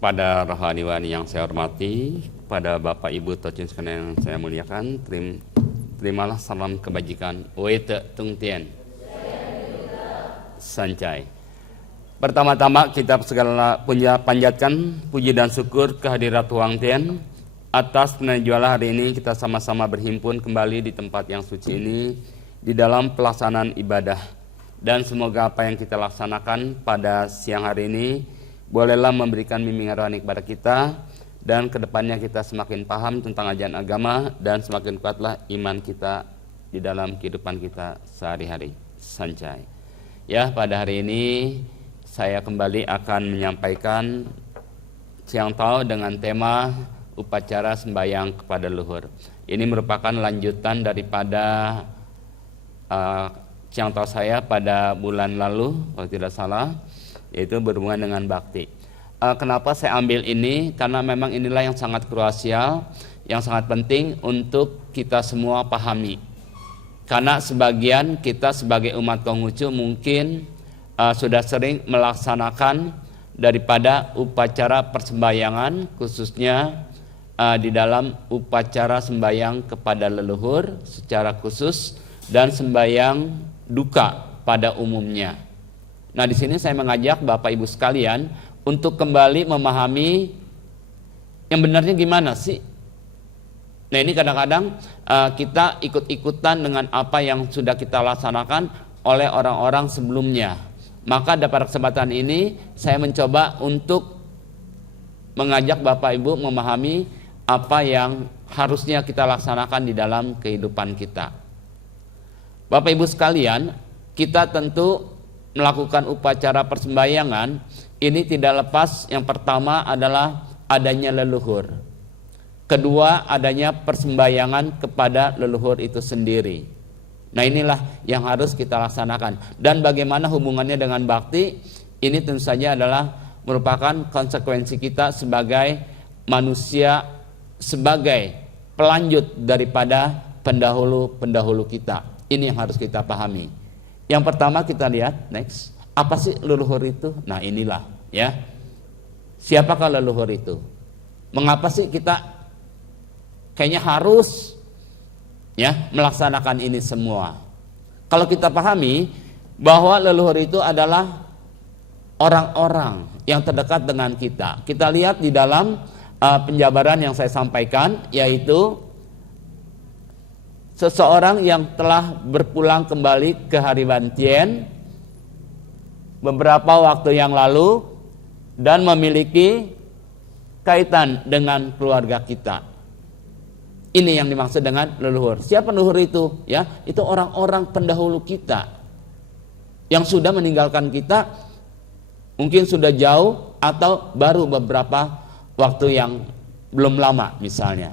Kepada rohaniwan yang saya hormati, kepada Bapak Ibu Tocin sekalian yang saya muliakan, terimalah salam kebajikan. Wete tung tien. Sancai. Pertama-tama kita segala panjatkan puji dan syukur kehadirat Tuang Tien atas penjualan hari ini kita sama-sama berhimpun kembali di tempat yang suci ini di dalam pelaksanaan ibadah. Dan semoga apa yang kita laksanakan pada siang hari ini bolehlah memberikan bimbingan rohani kepada kita, dan kedepannya kita semakin paham tentang ajaran agama dan semakin kuatlah iman kita di dalam kehidupan kita sehari-hari. Sancai. Ya, pada hari ini saya kembali akan menyampaikan siang tahu dengan tema upacara sembahyang kepada leluhur. Ini merupakan lanjutan daripada siang tahu saya pada bulan lalu kalau tidak salah, yaitu berhubungan dengan bakti. Kenapa saya ambil ini? Karena memang inilah yang sangat krusial, yang sangat penting untuk kita semua pahami. Karena sebagian kita sebagai umat Konghucu mungkin sudah sering melaksanakan daripada upacara persembahyangan, khususnya di dalam upacara sembahyang kepada leluhur secara khusus dan sembahyang duka pada umumnya. Nah, di sini saya mengajak Bapak Ibu sekalian untuk kembali memahami yang benarnya gimana sih. Nah, ini kadang-kadang kita ikut-ikutan dengan apa yang sudah kita laksanakan oleh orang-orang sebelumnya. Maka pada kesempatan ini saya mencoba untuk mengajak Bapak Ibu memahami apa yang harusnya kita laksanakan di dalam kehidupan kita. Bapak Ibu sekalian, kita tentu melakukan upacara persembahyangan ini tidak lepas, yang pertama adalah adanya leluhur, kedua adanya persembahyangan kepada leluhur itu sendiri. Nah, inilah yang harus kita laksanakan. Dan bagaimana hubungannya dengan bakti, ini tentu saja adalah merupakan konsekuensi kita sebagai manusia, sebagai pelanjut daripada pendahulu-pendahulu kita. Ini yang harus kita pahami. Yang pertama kita lihat, next, apa sih leluhur itu? Nah, inilah ya. Siapakah leluhur itu? Mengapa sih kita kayaknya harus ya melaksanakan ini semua? Kalau kita pahami bahwa leluhur itu adalah orang-orang yang terdekat dengan kita. Kita lihat di dalam penjabaran yang saya sampaikan, yaitu seseorang yang telah berpulang kembali ke Hariban Tien beberapa waktu yang lalu dan memiliki kaitan dengan keluarga kita. Ini yang dimaksud dengan leluhur. Siapa leluhur itu? Ya, itu orang-orang pendahulu kita yang sudah meninggalkan kita, mungkin sudah jauh atau baru beberapa waktu yang belum lama misalnya.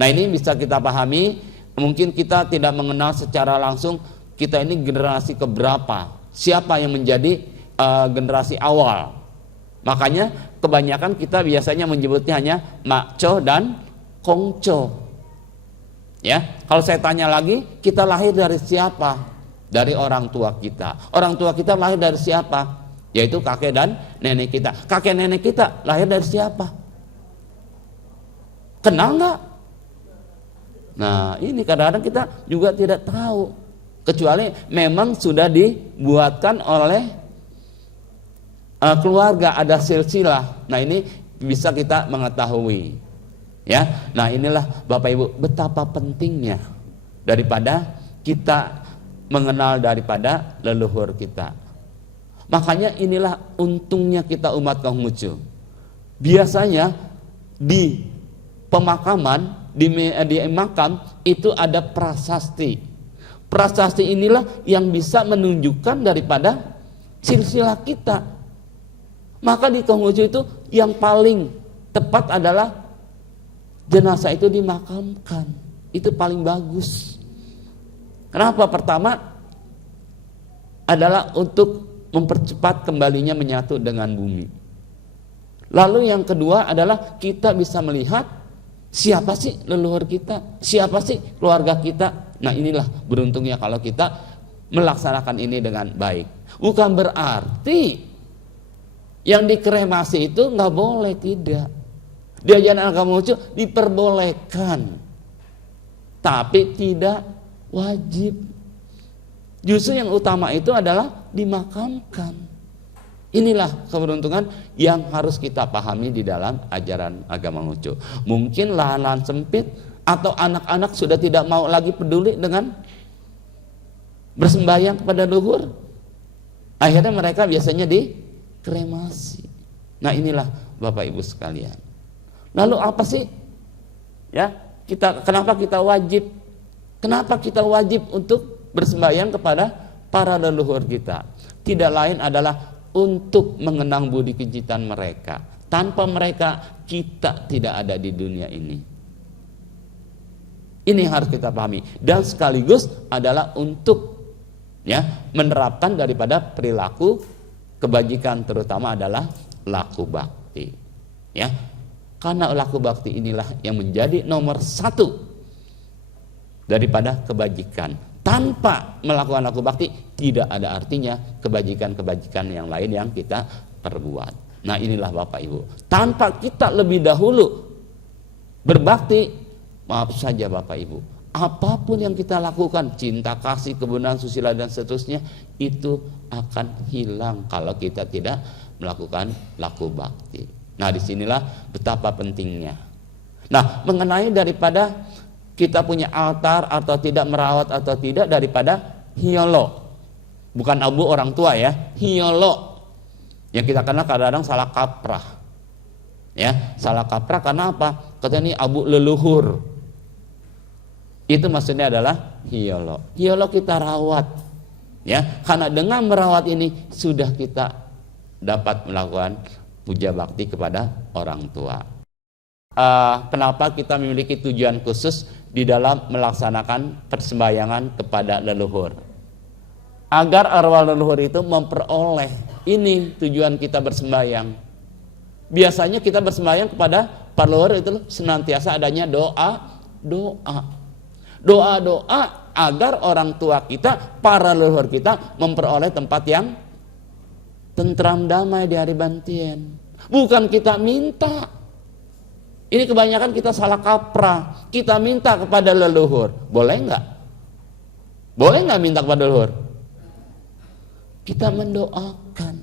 Nah, ini bisa kita pahami. Mungkin kita tidak mengenal secara langsung kita ini generasi keberapa, siapa yang menjadi generasi awal. Makanya kebanyakan kita biasanya menyebutnya hanya Makco dan Kongco. Ya, kalau saya tanya lagi, kita lahir dari siapa? Dari orang tua kita. Orang tua kita lahir dari siapa? Yaitu kakek dan nenek kita. Kakek nenek kita lahir dari siapa? Kenal nggak? Nah, ini kadang-kadang kita juga tidak tahu, kecuali memang sudah dibuatkan oleh keluarga, ada silsilah. Nah, ini bisa kita mengetahui. Ya, nah inilah Bapak Ibu betapa pentingnya daripada kita mengenal daripada leluhur kita. Makanya inilah untungnya kita umat Konghucu. Biasanya di pemakaman, di makam itu ada prasasti. Prasasti inilah yang bisa menunjukkan daripada silsilah kita. Maka di Konghucu itu yang paling tepat adalah jenazah itu dimakamkan. Itu paling bagus. Kenapa? Pertama adalah untuk mempercepat kembalinya menyatu dengan bumi. Lalu yang kedua adalah kita bisa melihat siapa sih leluhur kita, siapa sih keluarga kita. Nah, inilah beruntungnya kalau kita melaksanakan ini dengan baik. Bukan berarti Yang dikremasi itu nggak boleh, tidak. Di ajaran agama Konghucu diperbolehkan, tapi tidak wajib. Justru yang utama itu adalah dimakamkan. Inilah keberuntungan yang harus kita pahami di dalam ajaran agama Konghucu. Mungkin lahan-lahan sempit atau anak-anak sudah tidak mau lagi peduli dengan bersembahyang kepada leluhur. Akhirnya mereka biasanya dikremasi. Nah, inilah Bapak Ibu sekalian. Lalu apa sih? Ya, kenapa kita wajib? Kenapa kita wajib untuk bersembahyang kepada para leluhur kita? Tidak lain adalah untuk mengenang budi kejitan mereka. Tanpa mereka kita tidak ada di dunia ini. Ini harus kita pahami, dan sekaligus adalah untuk menerapkan daripada perilaku kebajikan, terutama adalah laku bakti. Ya, karena laku bakti inilah yang menjadi nomor satu daripada kebajikan. Tanpa melakukan laku bakti tidak ada artinya kebajikan-kebajikan yang lain yang kita perbuat. Nah, inilah Bapak Ibu. Tanpa kita lebih dahulu berbakti, maaf saja Bapak Ibu, apapun yang kita lakukan, cinta kasih, kebenaran, susila dan seterusnya, itu akan hilang kalau kita tidak melakukan laku bakti. Nah, disinilah betapa pentingnya. Nah, mengenai daripada kita punya altar atau tidak, merawat atau tidak, daripada hiolo, bukan abu orang tua ya, hiolo yang kita kenal kadang-kadang salah kaprah. Ya, salah kaprah karena apa? Katanya ini abu leluhur. Itu maksudnya adalah hiolo. Hiolo kita rawat. Ya, karena dengan merawat ini sudah kita dapat melakukan puja bakti kepada orang tua. Kenapa kita memiliki tujuan khusus di dalam melaksanakan persembahyangan kepada leluhur? Agar arwah leluhur itu memperoleh, ini tujuan kita bersembahyang. Biasanya kita bersembahyang kepada para leluhur itu senantiasa adanya doa agar orang tua kita, para leluhur kita memperoleh tempat yang tentram damai di hari bantian. Bukan kita minta. Ini kebanyakan kita salah kaprah. Kita minta kepada leluhur. Boleh enggak? Boleh enggak minta kepada leluhur? Kita mendoakan.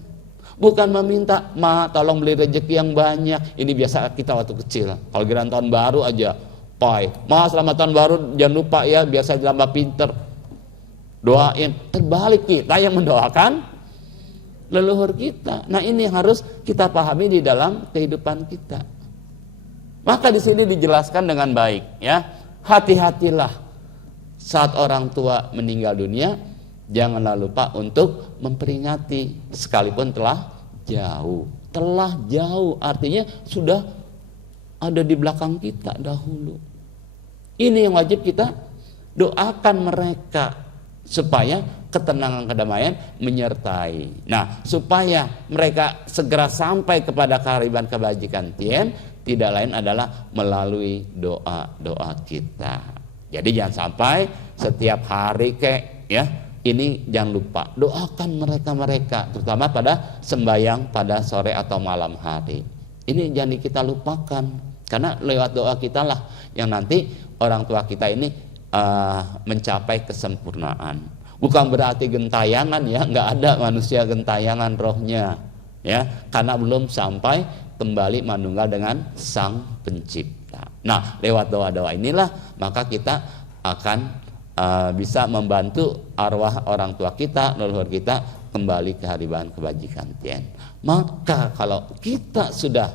Bukan meminta, ma tolong beli rezeki yang banyak. Ini biasa kita waktu kecil. Kalau giliran tahun baru aja, pai, ma selamat tahun baru, jangan lupa ya, biasa tambah pinter. Doain. Terbalik, kita yang mendoakan leluhur kita. Nah, ini harus kita pahami di dalam kehidupan kita. Maka di sini dijelaskan dengan baik, ya. Hati-hatilah saat orang tua meninggal dunia, janganlah lupa untuk memperingati sekalipun telah jauh. Telah jauh artinya sudah ada di belakang kita dahulu. Ini yang wajib kita doakan mereka supaya ketenangan, kedamaian menyertai. Nah, supaya mereka segera sampai kepada kehariban kebajikan tien, tidak lain adalah melalui doa-doa kita. Jadi jangan sampai setiap hari ini jangan lupa doakan mereka, terutama pada sembahyang pada sore atau malam hari. Ini jangan kita lupakan, karena lewat doa kita lah yang nanti orang tua kita ini mencapai kesempurnaan. Bukan berarti gentayangan ya, nggak ada manusia gentayangan rohnya ya, karena belum sampai kembali manunggal dengan Sang Pencipta. Nah, lewat doa-doa inilah maka kita akan bisa membantu arwah orang tua kita, leluhur kita kembali ke hariban kebajikan tien. Maka kalau kita sudah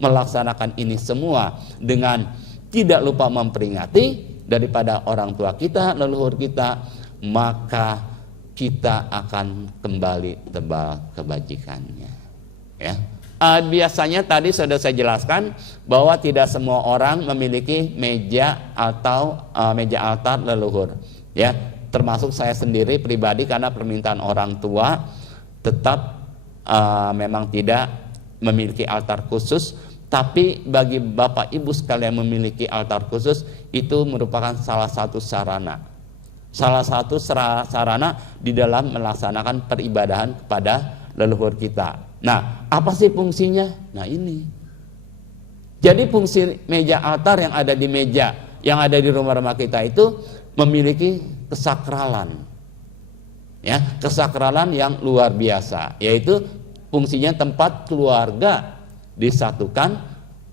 melaksanakan ini semua dengan tidak lupa memperingati daripada orang tua kita, leluhur kita, maka kita akan kembali tebal kebajikannya. Ya. Biasanya tadi sudah saya jelaskan bahwa tidak semua orang memiliki meja atau meja altar leluhur, ya, termasuk saya sendiri pribadi karena permintaan orang tua tetap memang tidak memiliki altar khusus. Tapi bagi Bapak Ibu sekalian memiliki altar khusus itu merupakan salah satu sarana di dalam melaksanakan peribadahan kepada leluhur kita. Nah, apa sih fungsinya? Nah ini. Jadi fungsi meja altar yang ada di meja, yang ada di rumah-rumah kita itu memiliki kesakralan. Ya, kesakralan yang luar biasa, yaitu fungsinya tempat keluarga disatukan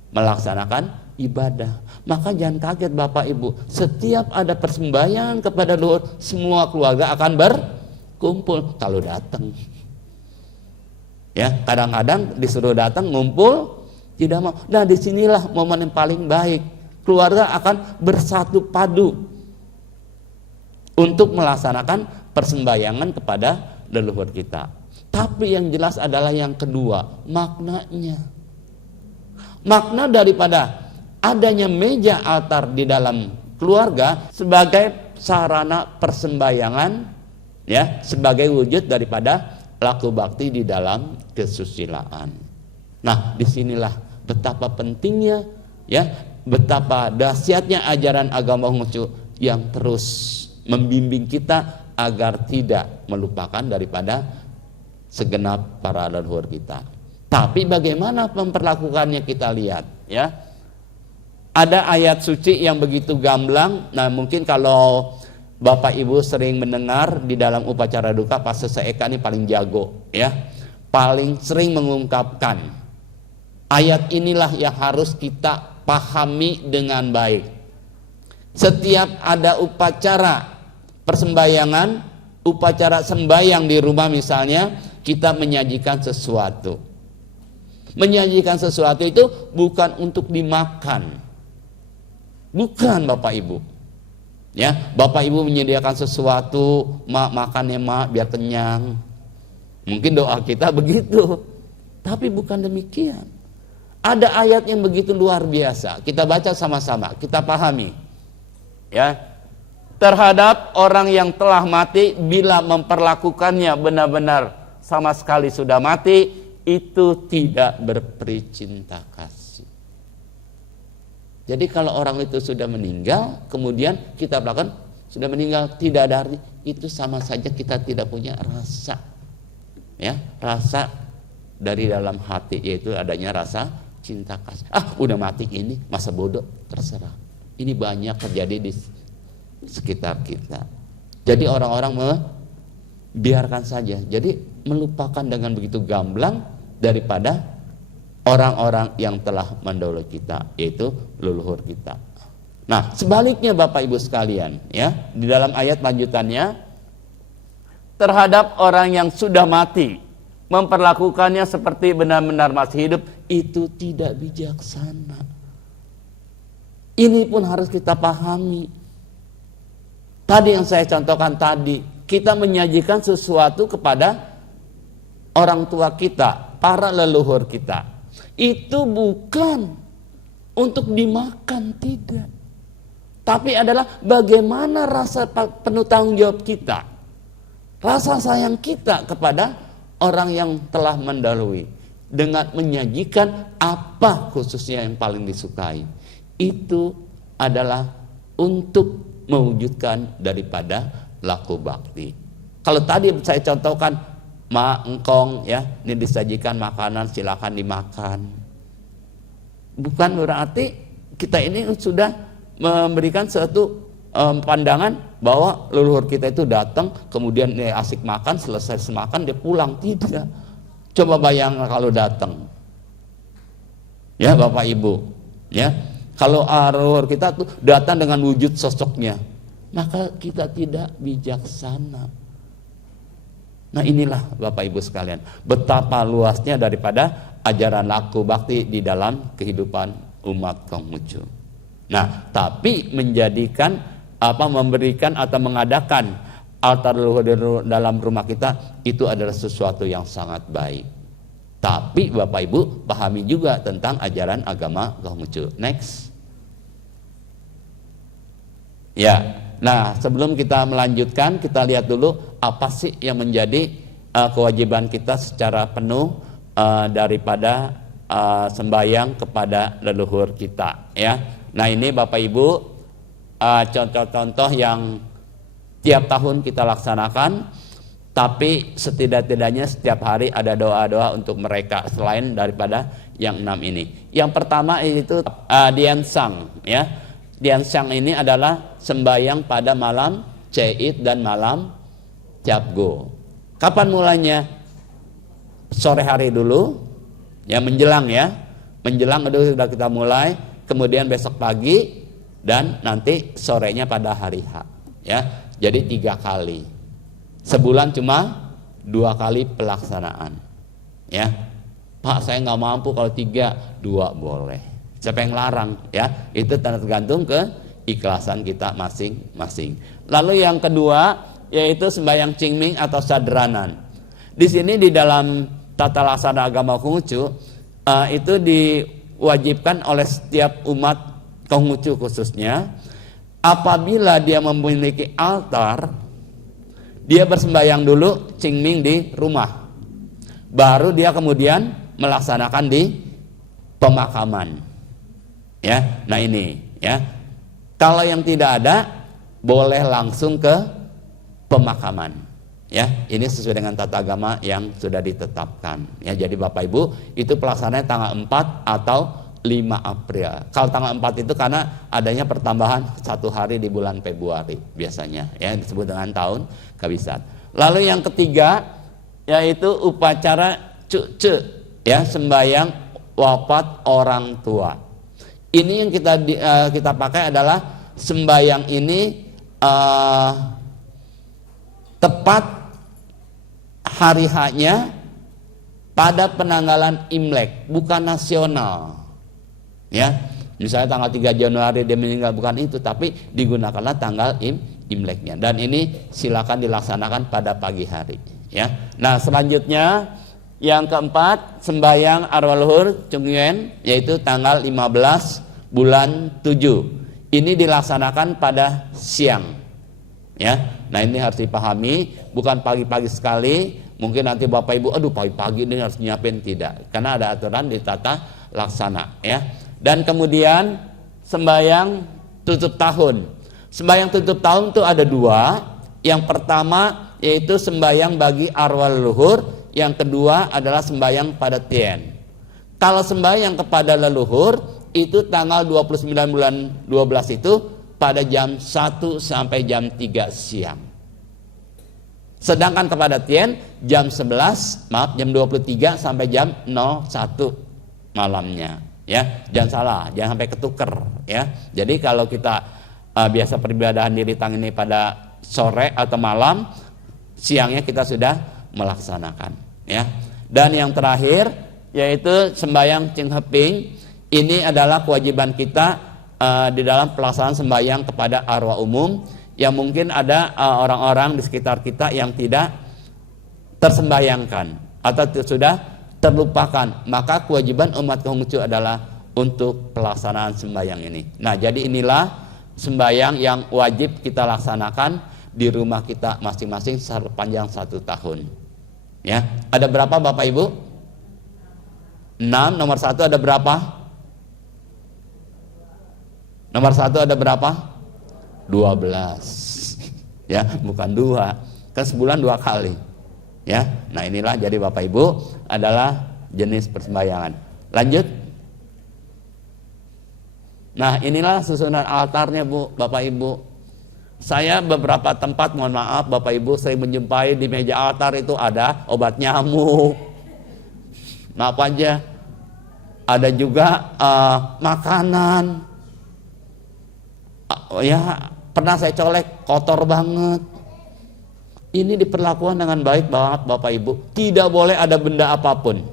melaksanakan ibadah. Maka jangan kaget Bapak Ibu, setiap ada persembahyaan kepada Luhur, semua keluarga akan berkumpul kalau datang. Ya, kadang-kadang disuruh datang ngumpul tidak mau. Nah, disinilah momen yang paling baik. Keluarga akan bersatu padu untuk melaksanakan persembahyangan kepada leluhur kita. Tapi yang jelas adalah yang kedua, maknanya. Makna daripada adanya meja altar di dalam keluarga sebagai sarana persembahyangan, ya, sebagai wujud daripada laku bakti di dalam kesusilaan. Nah, disinilah betapa pentingnya, ya, betapa dahsyatnya ajaran agama Konghucu yang terus membimbing kita agar tidak melupakan daripada segenap para leluhur kita. Tapi bagaimana memperlakukannya kita lihat, ya. Ada ayat suci yang begitu gamblang. Nah, mungkin kalau Bapak Ibu sering mendengar di dalam upacara duka, Pak Seseeka ini paling jago, ya, paling sering mengungkapkan ayat inilah yang harus kita pahami dengan baik. Setiap ada upacara persembahyangan, upacara sembahyang di rumah misalnya, kita menyajikan sesuatu. Menyajikan sesuatu itu bukan untuk dimakan, bukan Bapak Ibu. Ya, Bapak Ibu menyediakan sesuatu, mak makan ya mak biar kenyang. Mungkin doa kita begitu, tapi bukan demikian. Ada ayat yang begitu luar biasa. Kita baca sama-sama, kita pahami. Ya, terhadap orang yang telah mati, bila memperlakukannya benar-benar sama sekali sudah mati, itu tidak berperi cinta kasih. Jadi kalau orang itu sudah meninggal, kemudian kita melakukan sudah meninggal, tidak ada arti, itu sama saja kita tidak punya rasa, ya, rasa dari dalam hati, yaitu adanya rasa cinta kasih. Udah mati ini, masa bodoh, terserah. Ini banyak terjadi di sekitar kita. Jadi orang-orang membiarkan saja, jadi melupakan dengan begitu gamblang daripada orang-orang yang telah mendahului kita, yaitu leluhur kita. Nah, sebaliknya Bapak Ibu sekalian, ya, di dalam ayat lanjutannya, terhadap orang yang sudah mati, memperlakukannya seperti benar-benar masih hidup, itu tidak bijaksana. Ini pun harus kita pahami. Tadi yang saya contohkan tadi, kita menyajikan sesuatu kepada orang tua kita, para leluhur kita. Itu bukan untuk dimakan, tidak. Tapi adalah bagaimana rasa penuh tanggung jawab kita, rasa sayang kita kepada orang yang telah mendahului, dengan menyajikan apa khususnya yang paling disukai. Itu adalah untuk mewujudkan daripada laku bakti. Kalau tadi saya contohkan, ma, engkong, ya, ini disajikan makanan, silakan dimakan. Bukan berarti kita ini sudah memberikan suatu pandangan bahwa leluhur kita itu datang, kemudian dia asik makan, selesai semakan dia pulang. Tidak. Coba bayangkan kalau datang, ya Bapak Ibu, ya, kalau leluhur kita tuh datang dengan wujud sosoknya, maka kita tidak bijaksana. Nah, inilah Bapak Ibu sekalian, betapa luasnya daripada ajaran laku bakti di dalam kehidupan umat Konghucu. Nah, tapi menjadikan memberikan atau mengadakan altar leluhur dalam rumah kita, itu adalah sesuatu yang sangat baik. Tapi Bapak Ibu pahami juga tentang ajaran agama Konghucu. Next. Ya. Nah, sebelum kita melanjutkan, kita lihat dulu apa sih yang menjadi kewajiban kita secara penuh daripada sembahyang kepada leluhur kita, ya. Nah, ini Bapak Ibu contoh-contoh yang tiap tahun kita laksanakan. Tapi setidak-tidaknya setiap hari ada doa-doa untuk mereka selain daripada yang 6 ini. Yang pertama itu Diansang, ya. Diansang ini adalah sembahyang pada malam Ceit dan malam Capgo. Kapan mulainya? Sore hari dulu, ya, menjelang, ya. Menjelang itu sudah kita mulai, kemudian besok pagi dan nanti sorenya pada hari H, ya. Jadi 3 kali. Sebulan cuma 2 kali pelaksanaan, ya. Pak, saya nggak mampu kalau 3, 2 boleh. Siapa yang larang, ya? Itu tergantung ke ikhlasan kita masing-masing. Lalu yang kedua yaitu sembahyang Qingming atau sadranan. Di sini di dalam tata laksana agama Konghucu itu diwajibkan oleh setiap umat Konghucu khususnya, apabila dia memiliki altar, dia bersembahyang dulu Qingming di rumah, baru dia kemudian melaksanakan di pemakaman, ya. Nah ini, ya, kalau yang tidak ada boleh langsung ke pemakaman, ya. Ini sesuai dengan tata agama yang sudah ditetapkan, ya. Jadi Bapak Ibu, itu pelaksanaannya tanggal 4 atau 5 April. Kalau tanggal 4 itu karena adanya pertambahan 1 hari di bulan Februari biasanya, ya, disebut dengan tahun Kabisan. Lalu yang ketiga yaitu upacara cuce, ya, sembahyang wafat orang tua. Ini yang kita pakai adalah sembahyang ini tepat hari H-nya pada penanggalan Imlek, bukan nasional. Ya, misalnya tanggal 3 Januari dia meninggal, bukan itu, tapi digunakanlah tanggal Imleknya. Dan ini silakan dilaksanakan pada pagi hari, ya. Nah, selanjutnya yang keempat sembahyang arwah luhur Chungyuan, yaitu tanggal 15 bulan 7. Ini dilaksanakan pada siang, ya. Nah, ini harus dipahami, bukan pagi-pagi sekali. Mungkin nanti Bapak Ibu, aduh pagi-pagi ini harus nyiapin, tidak, karena ada aturan di tata laksana, ya. Dan kemudian sembahyang tutup tahun. Sembahyang tutup tahun itu ada 2. Yang pertama yaitu sembahyang bagi arwah leluhur, yang kedua adalah sembahyang pada tien. Kalau sembahyang kepada leluhur itu tanggal 29 bulan 12 itu pada jam 1 sampai jam 3 siang. Sedangkan kepada tien jam 23 sampai jam 01 malamnya. Ya, jangan salah, jangan sampai ketuker, ya. Jadi kalau kita biasa peribadahan diri tang ini pada sore atau malam, siangnya kita sudah melaksanakan, ya. Dan yang terakhir yaitu sembahyang Cingheping. Ini adalah kewajiban kita di dalam pelaksanaan sembahyang kepada arwah umum, yang mungkin ada orang-orang di sekitar kita yang tidak tersembayangkan atau sudah terlupakan. Maka kewajiban umat Konghucu adalah untuk pelaksanaan sembahyang ini. Nah, jadi inilah sembahyang yang wajib kita laksanakan di rumah kita masing-masing sepanjang 1 tahun. Ya, ada berapa Bapak Ibu? 6. Nomor 1 ada berapa? Nomor 1 ada berapa? 12. Ya, bukan 2. Kan sebulan 2 kali. Ya, nah inilah jadi Bapak Ibu adalah jenis persembahyangan. Lanjut. Nah, inilah susunan altarnya, Bu, Bapak Ibu. Saya beberapa tempat, mohon maaf Bapak Ibu, sering menjumpai di meja altar itu ada obat nyamuk. Maaf aja. Ada juga makanan. Ya, pernah saya colek, kotor banget. Ini diperlakukan dengan baik banget Bapak Ibu. Tidak boleh ada benda apapun.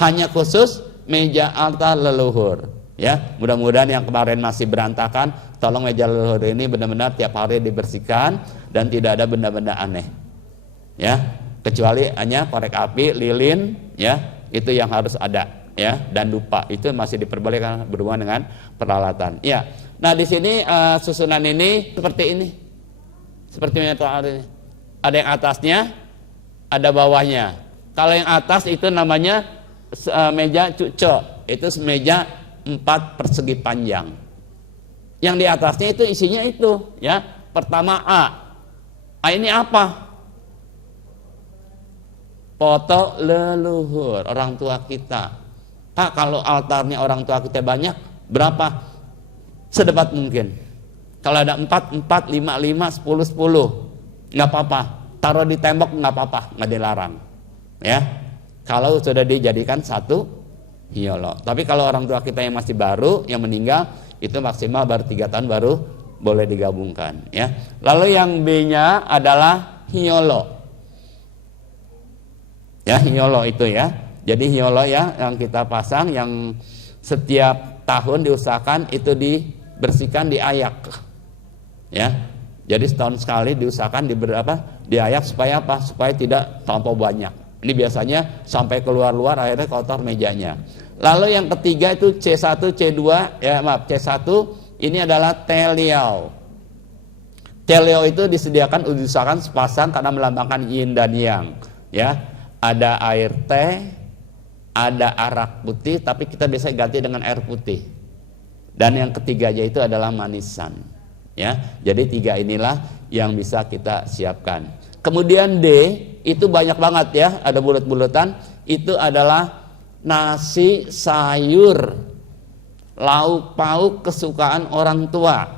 Hanya khusus meja altar leluhur. Ya, mudah-mudahan yang kemarin masih berantakan, tolong meja leluhur ini benar-benar tiap hari dibersihkan dan tidak ada benda-benda aneh. Ya, kecuali hanya korek api, lilin, ya, itu yang harus ada, ya, dan dupa itu masih diperbolehkan berhubungan dengan peralatan. Ya. Nah, di sini susunan ini seperti ini. Seperti meja ini. Ada yang atasnya, ada bawahnya. Kalau yang atas itu namanya meja cuco, itu meja 4 persegi panjang. Yang di atasnya itu isinya itu, ya. Pertama A. A ini apa? foto leluhur orang tua kita. Pak, kalau altarnya orang tua kita banyak, berapa? Sedebat mungkin. Kalau ada 4, 5, 10, 10, nggak apa-apa. Taruh di tembok nggak apa-apa, nggak dilarang. Ya, kalau sudah dijadikan satu hiolo. Tapi kalau orang tua kita yang masih baru, yang meninggal, itu maksimal baru 3 tahun baru boleh digabungkan. Ya. Lalu yang B-nya adalah hiolo. Ya, hiolo itu ya. Jadi hiolo ya yang kita pasang, yang setiap tahun diusahakan itu dibersihkan, diayak. Ya. Jadi setahun sekali diusahakan diayak supaya apa? Supaya tidak terlampau banyak. Ini biasanya sampai keluar-luar akhirnya kotor mejanya. Lalu yang ketiga itu C1, C2, ya maaf, C1 ini adalah teliau. Teliau itu diusahakan sepasang karena melambangkan yin dan yang. Ya, ada air teh, ada arak putih, tapi kita biasa ganti dengan air putih. Dan yang ketiganya itu adalah manisan. Ya, jadi 3 inilah yang bisa kita siapkan. Kemudian D itu banyak banget ya, ada bulat-bulatan. Itu adalah nasi, sayur, lauk pauk kesukaan orang tua.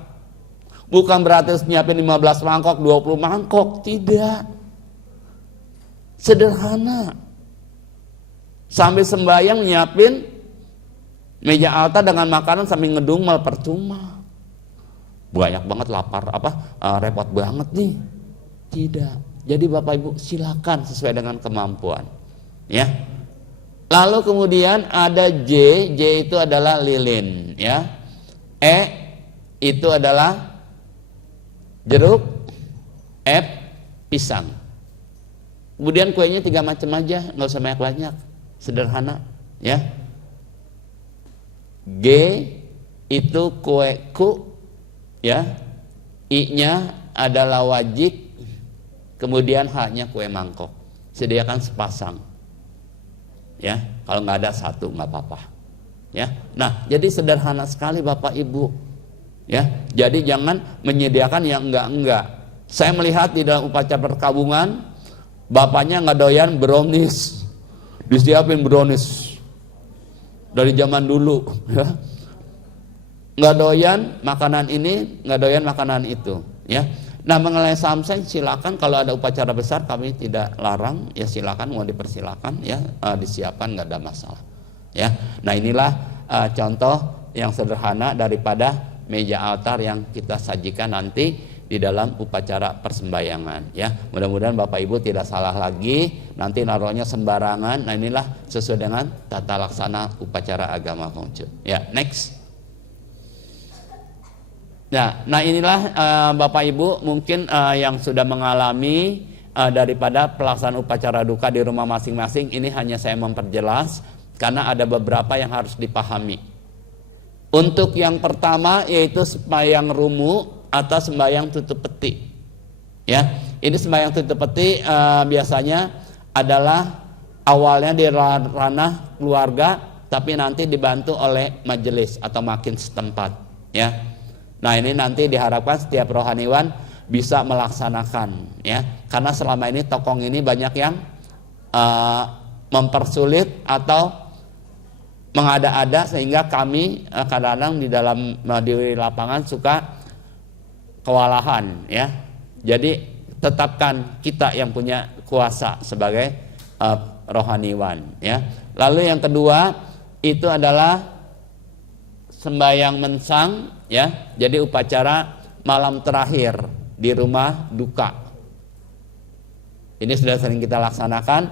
Bukan berarti nyiapin 15 mangkok, 20 mangkok, tidak. Sederhana. Sambil sembahyang nyiapin meja altar dengan makanan sambil ngedumel, percuma. Banyak banget lapar, repot banget nih. Tidak. Jadi Bapak Ibu silakan sesuai dengan kemampuan. Ya. Lalu kemudian ada J itu adalah lilin, ya. E itu adalah jeruk, F pisang. Kemudian kuenya 3 macam aja, nggak usah banyak-banyak, sederhana, ya. G itu kueku, ya. I-nya adalah wajik, kemudian H-nya kue mangkok. Sediakan sepasang. Ya, kalau nggak ada 1 nggak apa-apa. Ya, nah jadi sederhana sekali Bapak Ibu. Ya, jadi jangan menyediakan yang enggak. Saya melihat di dalam upacara perkabungan, bapaknya nggak doyan brownies, disiapin brownies dari zaman dulu. Ya. Nggak doyan makanan ini, nggak doyan makanan itu. Ya. Nah mengenai samseng silakan, kalau ada upacara besar kami tidak larang, ya silakan, mau dipersilakan ya, disiapkan, nggak ada masalah ya. Nah inilah contoh yang sederhana daripada meja altar yang kita sajikan nanti di dalam upacara persembahyangan ya. Mudah-mudahan Bapak Ibu tidak salah lagi nanti naruhnya sembarangan. Nah inilah sesuai dengan tata laksana upacara agama Konghucu ya. Next. Nah inilah Bapak Ibu mungkin yang sudah mengalami daripada pelaksanaan upacara duka di rumah masing-masing. Ini hanya saya memperjelas karena ada beberapa yang harus dipahami. Untuk yang pertama yaitu sembahyang rumu atau sembahyang tutup peti. Ya, ini sembahyang tutup peti biasanya adalah awalnya di ranah keluarga, tapi nanti dibantu oleh majelis atau makin setempat. Ya. Nah ini nanti diharapkan setiap rohaniwan bisa melaksanakan ya, karena selama ini tokong ini banyak yang mempersulit atau mengada-ada sehingga kami kadang-kadang di lapangan suka kewalahan ya. Jadi tetapkan kita yang punya kuasa sebagai rohaniwan ya. Lalu yang kedua itu adalah sembahyang mensang ya, jadi upacara malam terakhir di rumah duka. Ini sudah sering kita laksanakan.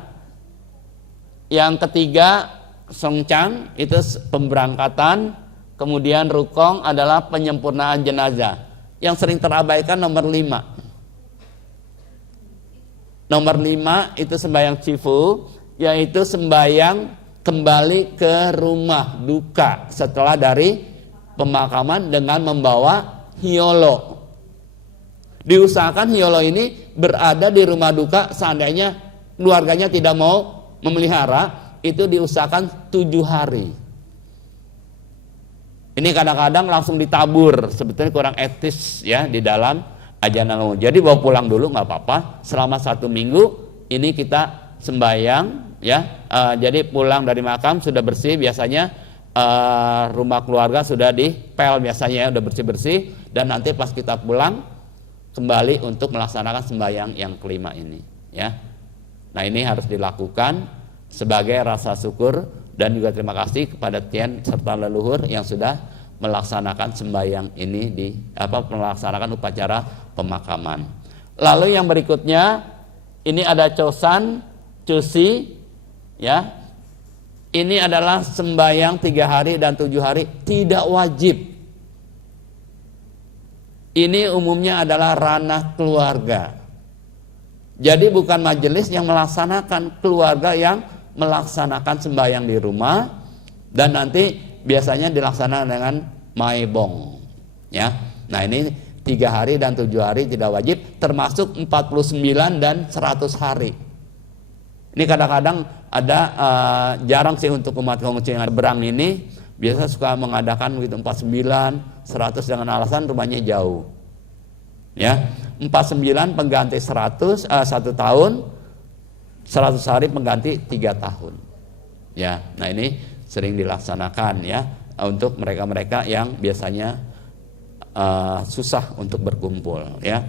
Yang ketiga songcang itu pemberangkatan, kemudian rukong adalah penyempurnaan jenazah. Yang sering terabaikan nomor 5. Nomor 5 itu sembahyang cifu, yaitu sembahyang kembali ke rumah duka setelah dari pemakaman dengan membawa hiolo. Diusahakan hiolo ini berada di rumah duka, seandainya keluarganya tidak mau memelihara, itu diusahakan 7 hari. Ini kadang-kadang langsung ditabur, sebetulnya kurang etis ya di dalam ajaran umum. Jadi bawa pulang dulu nggak apa-apa, selama 1 minggu ini kita sembahyang, ya. Jadi pulang dari makam sudah bersih, biasanya rumah keluarga sudah dipel biasanya, ya, udah bersih-bersih, dan nanti pas kita pulang kembali untuk melaksanakan sembahyang yang kelima ini, ya. Nah, ini harus dilakukan sebagai rasa syukur dan juga terima kasih kepada tien serta leluhur yang sudah melaksanakan sembahyang ini melaksanakan upacara pemakaman. Lalu yang berikutnya ini ada cosan, cusi, ya. Ini adalah sembahyang 3 hari dan 7 hari, tidak wajib. Ini umumnya adalah ranah keluarga. Jadi bukan majelis yang melaksanakan, keluarga yang melaksanakan sembahyang di rumah, dan nanti biasanya dilaksanakan dengan maebong, ya. Nah, ini 3 hari dan 7 hari tidak wajib, termasuk 49 dan 100 hari. Ini kadang-kadang ada jarang sih untuk umat Konghucu yang ada berang ini, biasa suka mengadakan begitu 49, 100 dengan alasan rumahnya jauh. Ya, 49 pengganti 100 1 tahun, 100 hari pengganti 3 tahun. Ya, nah ini sering dilaksanakan, ya, untuk mereka-mereka yang biasanya susah untuk berkumpul, ya.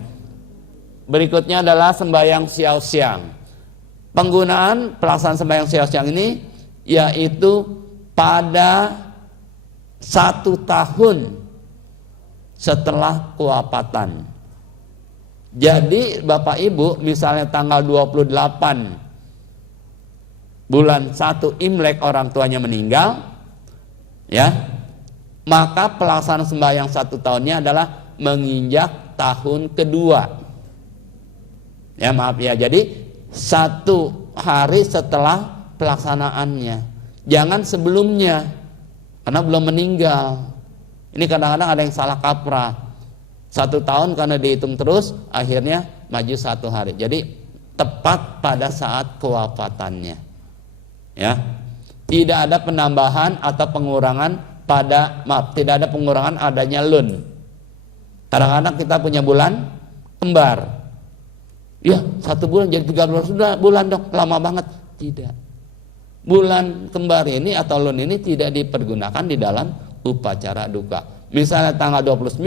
Berikutnya adalah sembahyang siau siang. Penggunaan pelaksanaan sembahyang siau siang ini yaitu pada 1 tahun setelah kewafatan. Jadi Bapak Ibu misalnya tanggal 28 bulan 1 Imlek orang tuanya meninggal, ya, maka pelaksanaan sembahyang 1 tahunnya adalah menginjak tahun kedua. Ya, maaf ya, jadi 1 hari setelah pelaksanaannya, jangan sebelumnya, karena belum meninggal. Ini kadang-kadang ada yang salah kaprah, 1 tahun karena dihitung terus, akhirnya maju 1 hari. Jadi tepat pada saat kewafatannya, ya. Tidak ada penambahan atau pengurangan tidak ada pengurangan adanya lun. Kadang-kadang kita punya bulan kembar, ya 1 bulan jadi 13 bulan dong, lama banget. Tidak. Bulan kembar ini atau lun ini tidak dipergunakan di dalam upacara duka. Misalnya tanggal 29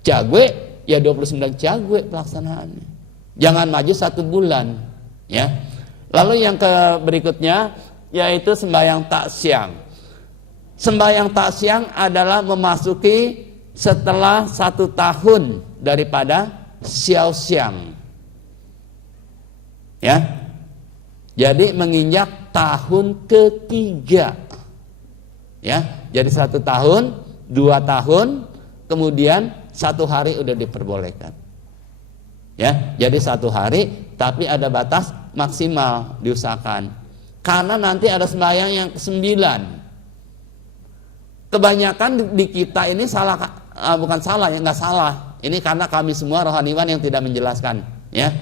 Cagwe, ya 29 Cagwe pelaksanaannya. Jangan maju 1 bulan, ya. Lalu yang berikutnya yaitu sembahyang taksiang. Sembahyang taksiang adalah memasuki setelah 1 tahun daripada siau siang, ya. Jadi menginjak tahun ketiga, ya. Jadi 1 tahun, 2 tahun, kemudian 1 hari udah diperbolehkan, ya. Jadi 1 hari, tapi ada batas maksimal diusahakan, karena nanti ada sembahyang yang ke-9. Kebanyakan di kita ini salah, bukan salah, ya nggak salah. Ini karena kami semua rohaniwan yang tidak menjelaskan, ya,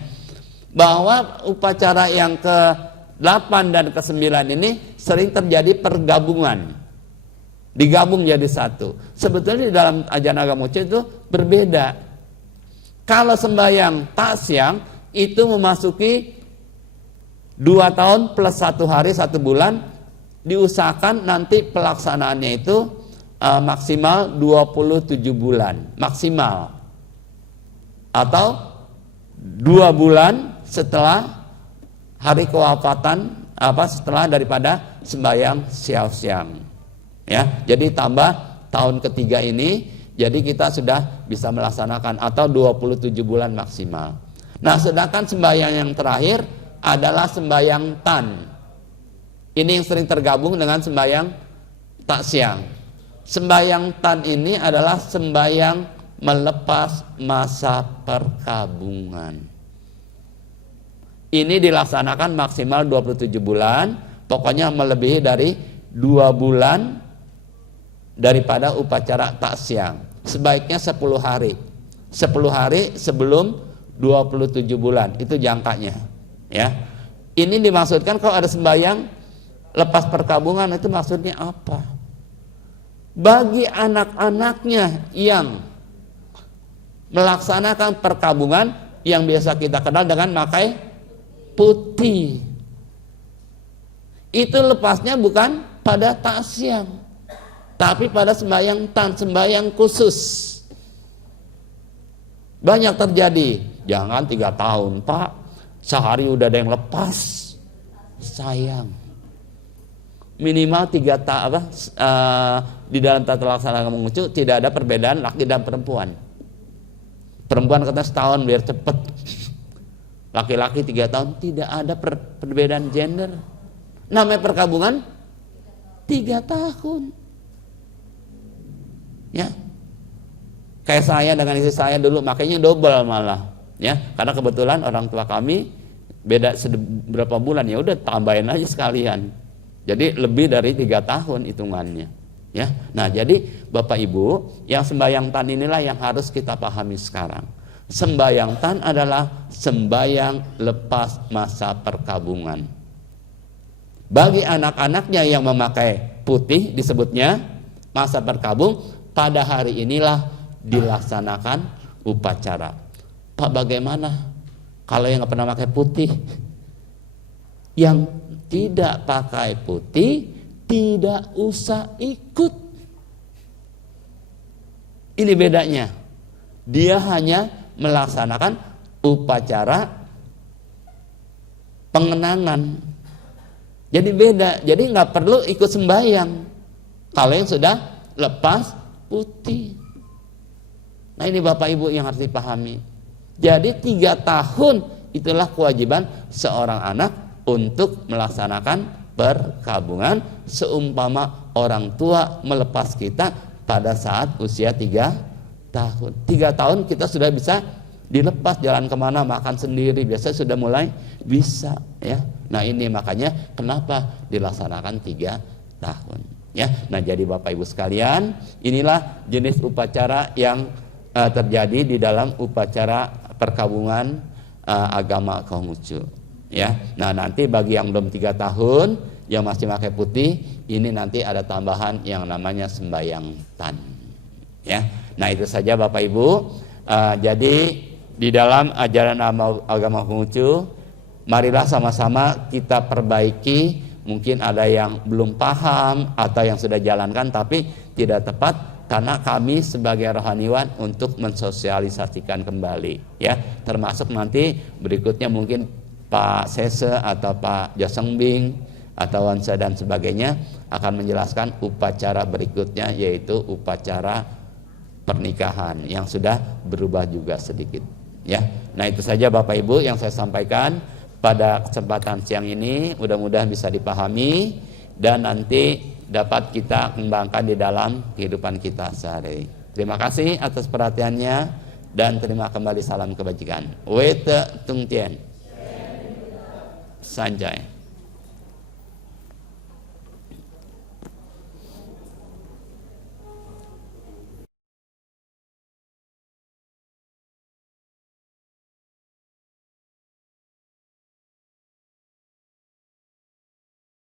bahwa upacara yang ke-8 dan ke-9 ini sering terjadi pergabungan, digabung jadi 1. Sebetulnya di dalam ajaran agama Konghucu itu berbeda. Kalau sembahyang taksiang itu memasuki 2 tahun plus 1 hari 1 bulan, diusahakan nanti pelaksanaannya itu maksimal 27 bulan maksimal, atau 2 bulan setelah hari kewafatan, setelah daripada sembahyang siau siang, ya. Jadi tambah tahun ketiga ini, jadi kita sudah bisa melaksanakan, atau 27 bulan maksimal. Nah, sedangkan sembahyang yang terakhir adalah sembahyang tan. Ini yang sering tergabung dengan sembahyang taksiang. Sembahyang tan ini adalah sembahyang melepas masa perkabungan. Ini dilaksanakan maksimal 27 bulan, pokoknya melebihi dari 2 bulan daripada upacara taksiang. Sebaiknya 10 hari. 10 hari sebelum 27 bulan, itu jangkanya, ya. Ini dimaksudkan kalau ada sembahyang lepas perkabungan, itu maksudnya apa? Bagi anak-anaknya yang melaksanakan perkabungan yang biasa kita kenal dengan pakai putih, Itu lepasnya bukan pada ta'asyam, tapi pada sembahyang tan, sembahyang khusus. Banyak terjadi. Jangan 3 tahun, Pak, sehari udah ada yang lepas. Sayang. Minimal 3 tahun di dalam tata laksana agama Konghucu tidak ada perbedaan laki dan perempuan. Perempuan katanya setahun biar cepet. Laki-laki 3 tahun, tidak ada perbedaan gender. Namanya perkabungan 3 tahun. Ya. Kayak saya dengan istri saya dulu makanya double malah, ya. Karena kebetulan orang tua kami beda berapa bulan, ya udah tambahin aja sekalian. Jadi lebih dari 3 tahun hitungannya, ya. Nah, jadi Bapak Ibu, yang sembahyang tan inilah yang harus kita pahami sekarang. Sembahyang tan adalah sembahyang lepas masa perkabungan. Bagi anak-anaknya yang memakai putih disebutnya masa perkabung, pada hari inilah dilaksanakan upacara. Pak, bagaimana kalau yang nggak pernah pakai putih? Yang tidak pakai putih tidak usah ikut. Ini bedanya. Dia hanya melaksanakan upacara pengenangan. Jadi beda. Jadi nggak perlu ikut sembahyang kalau yang sudah lepas putih. Nah, ini Bapak Ibu yang harus dipahami. Jadi 3 tahun itulah kewajiban seorang anak untuk melaksanakan perkabungan, seumpama orang tua melepas kita pada saat usia 3 tahun. 3 tahun kita sudah bisa dilepas, jalan kemana, makan sendiri, biasanya sudah mulai bisa, ya. Nah, ini makanya kenapa dilaksanakan 3 tahun, ya. Nah, jadi Bapak Ibu sekalian, inilah jenis upacara yang terjadi di dalam upacara perkabungan agama Konghucu, ya. Nah, nanti bagi yang belum 3 tahun yang masih pakai putih, ini nanti ada tambahan yang namanya sembahyang tan, ya. Nah, itu saja Bapak Ibu. Jadi di dalam ajaran agama Konghucu, marilah sama-sama kita perbaiki. Mungkin ada yang belum paham atau yang sudah jalankan tapi tidak tepat, karena kami sebagai rohaniwan untuk mensosialisasikan kembali, ya. Termasuk nanti berikutnya mungkin Pak Sese atau Pak Josengbing atau Wansa dan sebagainya akan menjelaskan upacara berikutnya, yaitu upacara pernikahan yang sudah berubah juga sedikit, ya. Nah, itu saja Bapak Ibu yang saya sampaikan pada kesempatan siang ini. Mudah-mudahan bisa dipahami dan nanti dapat kita kembangkan di dalam kehidupan kita sehari. Terima kasih atas perhatiannya dan terima kembali salam kebajikan. Wete Tung Tien Sanjay.